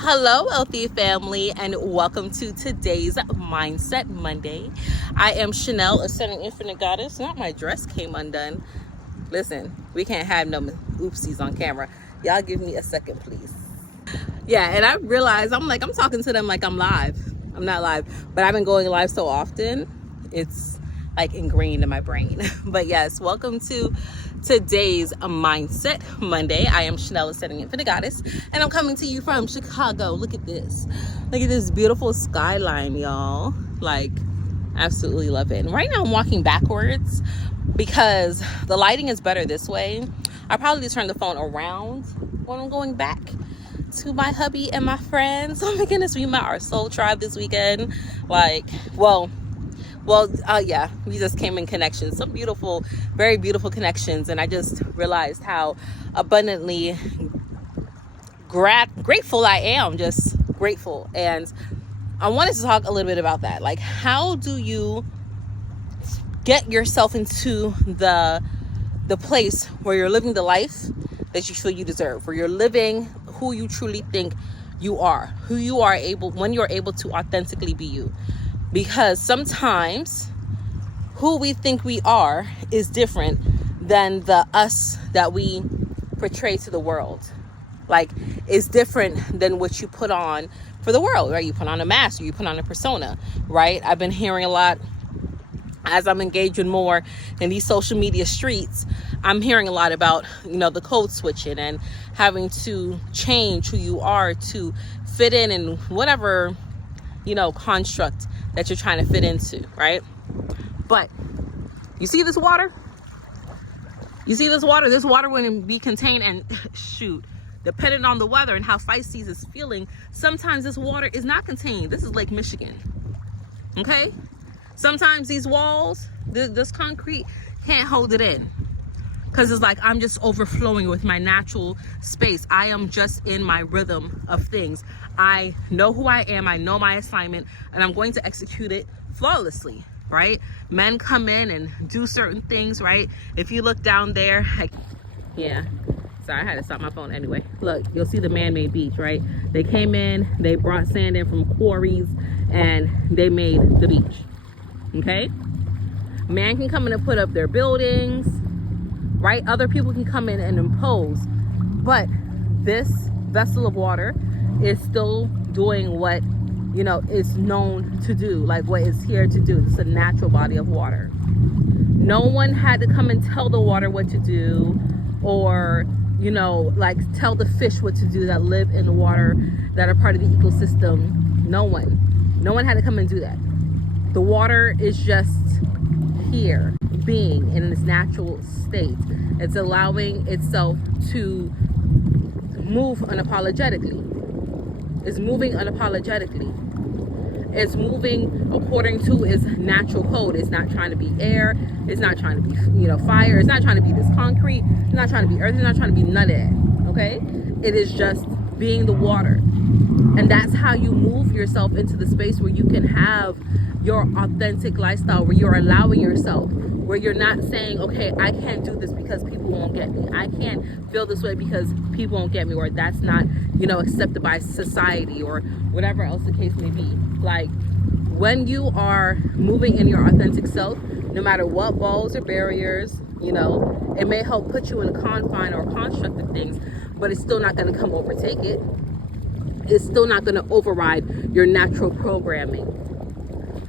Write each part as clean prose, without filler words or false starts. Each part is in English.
Hello, Wealthy family, and welcome to today's Mindset Monday. I am Chanel, Ascending Infinite Goddess. Not my dress came undone. Listen, we can't have no oopsies on camera. Y'all give me a second, please. Yeah, and I realized I'm talking to them like I'm live. I'm not live, but I've been going live so often, it's like ingrained in my brain. But yes, welcome to today's Mindset Monday. I am Chanel, Ascending Infinite Goddess, and I'm coming to you from Chicago. Look at this. Look at this beautiful skyline, y'all. Like, absolutely love it. And right now I'm walking backwards because the lighting is better this way. I probably just turn the phone around when I'm going back to my hubby and my friends. Oh my goodness, we met our soul tribe this weekend. Yeah, we just came in connections, some beautiful, very beautiful connections, and I just realized how abundantly grateful I am, just grateful. And I wanted to talk a little bit about that. Like, how do you get yourself into the place where you're living the life that you feel you deserve, where you're living who you truly think you are, when you're able to authentically be you? Because sometimes who we think we are is different than the us that we portray to the world. Like, it's different than what you put on for the world, right? You put on a mask, or you put on a persona, right? I've been hearing a lot as I'm engaging more in these social media streets. I'm hearing a lot about, the code switching and having to change who you are to fit in whatever, construct that you're trying to fit into, right? But you see this water? This water wouldn't be contained, and shoot, depending on the weather and how Feisties is feeling, sometimes this water is not contained. This is Lake Michigan, okay? Sometimes these walls, this concrete can't hold it in, because it's like I'm just overflowing with my natural space. I am just in my rhythm of things. I know who I am. I know my assignment, and I'm going to execute it flawlessly, right? Men come in and do certain things, right? If you look down there, sorry, I had to stop my phone anyway. Look, you'll see the man-made beach, right? They came in, they brought sand in from quarries, and they made the beach, okay? Man can come in and put up their buildings, right? Other people can come in and impose, but this vessel of water is still doing what is known to do, like what it's here to do. It's a natural body of water. No one had to come and tell the water what to do, or tell the fish what to do that live in the water, that are part of the ecosystem. No one had to come and do that. The water is just here, being in its natural state. It's allowing itself to move unapologetically. It's moving unapologetically. It's moving according to its natural code. It's not trying to be air. It's not trying to be, fire. It's not trying to be this concrete. It's not trying to be earth. It's not trying to be none of that. Okay? It is just being the water. And that's how you move yourself into the space where you can have your authentic lifestyle, where you're allowing yourself, where you're not saying, okay, I can't do this because people won't get me. I can't feel this way because people won't get me, or that's not, accepted by society, or whatever else the case may be. Like, when you are moving in your authentic self, no matter what walls or barriers, it may help put you in a confine or construct of things, but it's still not going to come overtake it. It's still not going to override your natural programming.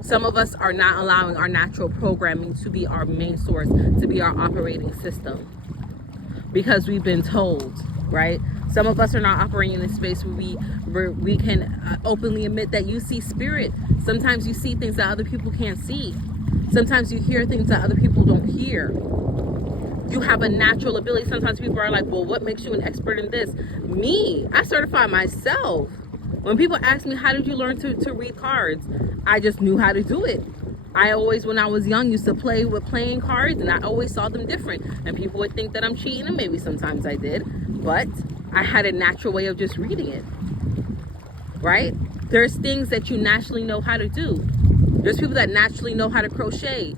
Some of us are not allowing our natural programming to be our main source, to be our operating system, because we've been told, right? Some of us are not operating in a space where we can openly admit that you see spirit. Sometimes you see things that other people can't see. Sometimes you hear things that other people don't hear. you have a natural ability. Sometimes people are like, well, what makes you an expert in this? Me, I certify myself. When people ask me, how did you learn to read cards? I just knew how to do it. I always, when I was young, used to play with playing cards, and I always saw them different. And people would think that I'm cheating, and maybe sometimes I did. But I had a natural way of just reading it, right? There's things that you naturally know how to do. There's people that naturally know how to crochet.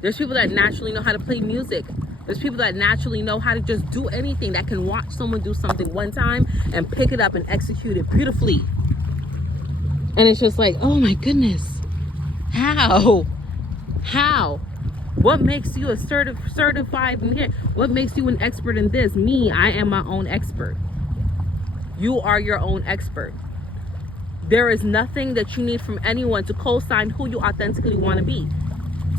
There's people that naturally know how to play music. There's people that naturally know how to just do anything, that can watch someone do something one time and pick it up and execute it beautifully. And it's just like, oh my goodness. How? What makes you a certified in here? What makes you an expert in this? Me, I am my own expert. You are your own expert. There is nothing that you need from anyone to co-sign who you authentically want to be.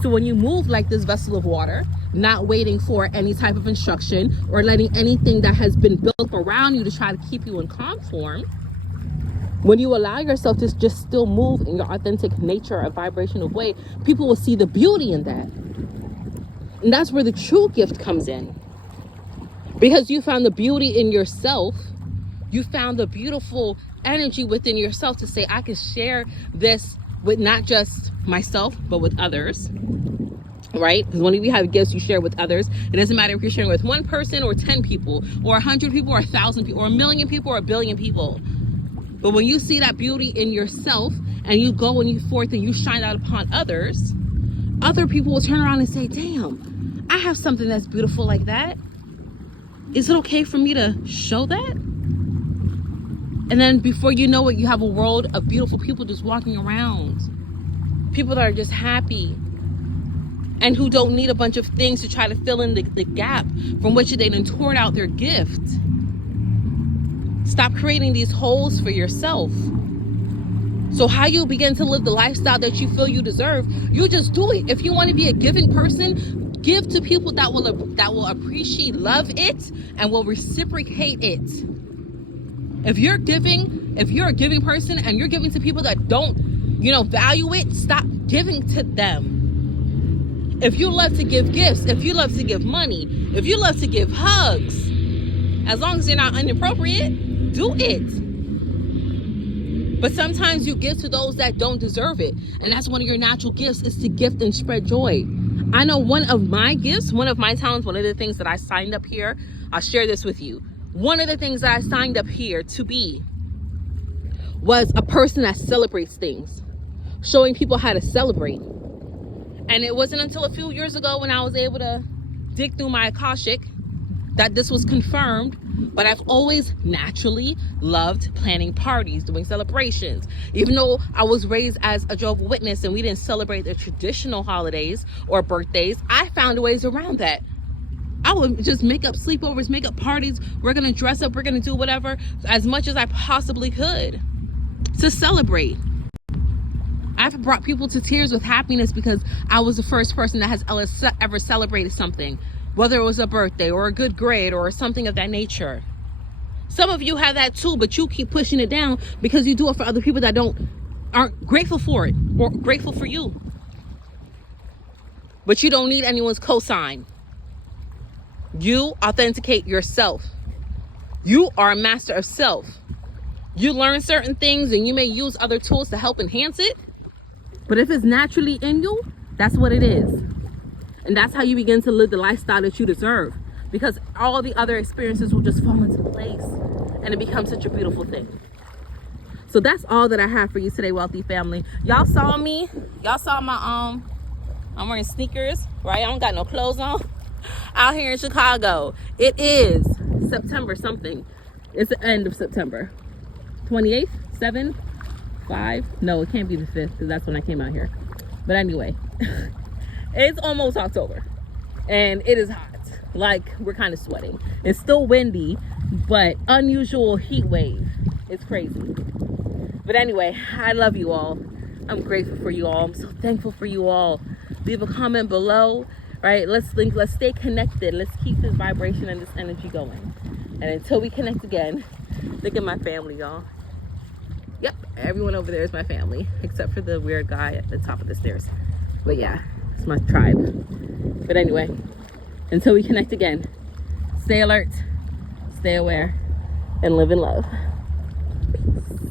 So when you move like this vessel of water, not waiting for any type of instruction or letting anything that has been built around you to try to keep you in calm form, when you allow yourself to just still move in your authentic nature, a vibrational way, people will see the beauty in that. And that's where the true gift comes in. Because you found the beauty in yourself, you found the beautiful energy within yourself to say, I can share this with not just myself, but with others, right? Because when we have gifts, you share with others. It doesn't matter if you're sharing with one person or 10 people or 100 people or 1,000 people or 1,000,000 people or 1,000,000,000 people. But when you see that beauty in yourself and you go and you forth and you shine out upon others, other people will turn around and say, damn, I have something that's beautiful like that. Is it okay for me to show that? And then before you know it, you have a world of beautiful people just walking around. People that are just happy and who don't need a bunch of things to try to fill in the gap from which they done torn out their gift. Stop creating these holes for yourself. So how you begin to live the lifestyle that you feel you deserve, you just do it. If you want to be a giving person, give to people that will appreciate, love it, and will reciprocate it. If you're a giving person and you're giving to people that don't, value it, stop giving to them. If you love to give gifts, if you love to give money, if you love to give hugs, as long as they're not inappropriate, do it. But sometimes you give to those that don't deserve it. And that's one of your natural gifts, is to gift and spread joy. I know one of my gifts, one of my talents, one of the things that I signed up here, I'll share this with you. One of the things that I signed up here to be was a person that celebrates things, showing people how to celebrate. And it wasn't until a few years ago when I was able to dig through my Akashic that this was confirmed. But I've always naturally loved planning parties, doing celebrations. Even though I was raised as a Jehovah's Witness and we didn't celebrate the traditional holidays or birthdays, I found ways around that. I would just make up sleepovers, make up parties. We're going to dress up. We're going to do whatever as much as I possibly could to celebrate. I've brought people to tears with happiness because I was the first person that has ever celebrated something, whether it was a birthday or a good grade or something of that nature. Some of you have that too, but you keep pushing it down because you do it for other people that aren't grateful for it or grateful for you. But you don't need anyone's cosign. You authenticate yourself. You are a master of self. You learn certain things and you may use other tools to help enhance it. But if it's naturally in you, that's what it is. And that's how you begin to live the lifestyle that you deserve. Because all the other experiences will just fall into place. And it becomes such a beautiful thing. So that's all that I have for you today, wealthy family. Y'all saw me. Y'all saw my, I'm wearing sneakers, right? I don't got no clothes on. Out here in Chicago. It is September something. It's the end of September. 28th, 7, 5. No, it can't be the 5th because that's when I came out here. But anyway, it's almost October. And it is hot. Like, we're kind of sweating. It's still windy, but unusual heat wave. It's crazy. But anyway, I love you all. I'm grateful for you all. I'm so thankful for you all. Leave a comment below. Right, let's link, let's stay connected. Let's keep this vibration and this energy going. And until we connect again, look at my family, y'all. Yep, everyone over there is my family, except for the weird guy at the top of the stairs. But yeah, it's my tribe. But anyway, Until we connect again, stay alert, stay aware, and live in love. Peace.